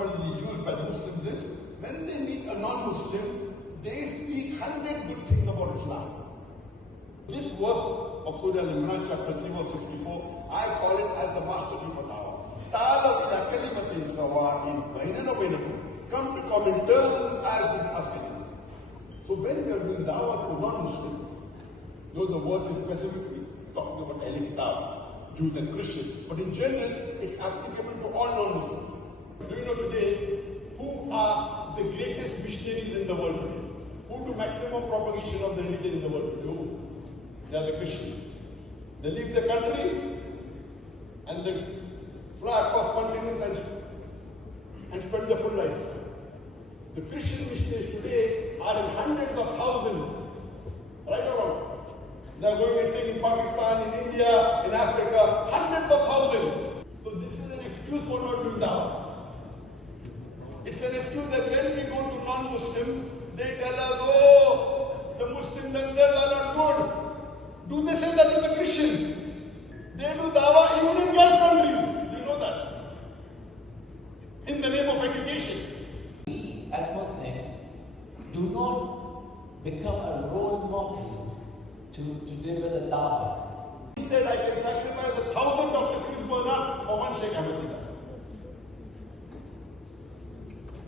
commonly used by the Muslims is, when they meet a non-Muslim, they speak 100 good things about Islam. This verse of Surah Al-Imran, chapter 3, verse 64, I call it as the masterpiece for dawah. Ta'alaw ila kalimatin sawa'in bainana wa bainakum. Come to common terms as we asking. So when we are doing dawah to non-Muslim, though the verse is specifically talking about Ahl Kitab, Jews and Christians, but in general, it's applicable to all non-Muslims. Do you know today who are the greatest missionaries in the world today? Who do maximum propagation of the religion in the world today? Who? They are the Christians. They leave the country and they fly across continents and spend their full life. The Christian missionaries today are in hundreds of thousands, right or wrong? They are going and staying in Pakistan, in India, in Africa, hundreds of thousands. So this is an excuse for not doing dawah. It's an excuse that when we go to non-Muslims, they tell us, oh, the Muslims themselves are not good. Do they say that to the Christians? They do dawah even in Gulf countries. Do you know that? In the name of education. We as Muslims do not become a role model to deliver the dawah. He said, I can sacrifice 1,000 Dr. Chris Bernard for one Sheikh Ahmed.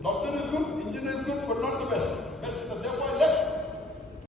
Doctor is good, engineer is good, but